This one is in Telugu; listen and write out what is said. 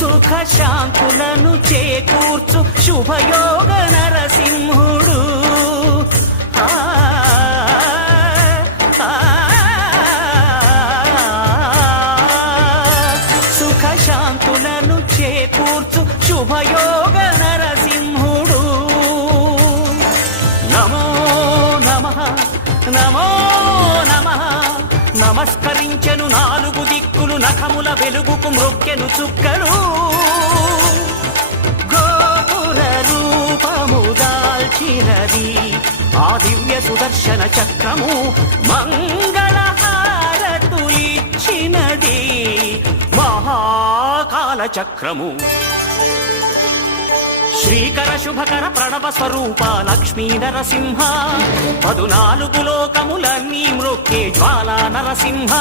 సుఖ శాంతులను చేకూర్చు శుభయోగ నరసింహుడు. సుఖ శాంతులను చేకూర్చు శుభయోగ నరసింహుడు. నమో నమః నమో నమః. నమస్కరించెను నాలుగు దిక్కులు, నఖముల వెలుగుకు మ్రొక్కెను చుక్కలు. గోపుర రూపము దాల్చినది ఆ దివ్య సుదర్శన చక్రము, మంగళహారతులిచ్చినది మహాకాల చక్రము. శ్రీకర శుభకర ప్రణవ స్వరూప లక్ష్మీ నరసింహ, 14 లోకములన్నీ మ్రొక్కే జ్వాలా నరసింహ.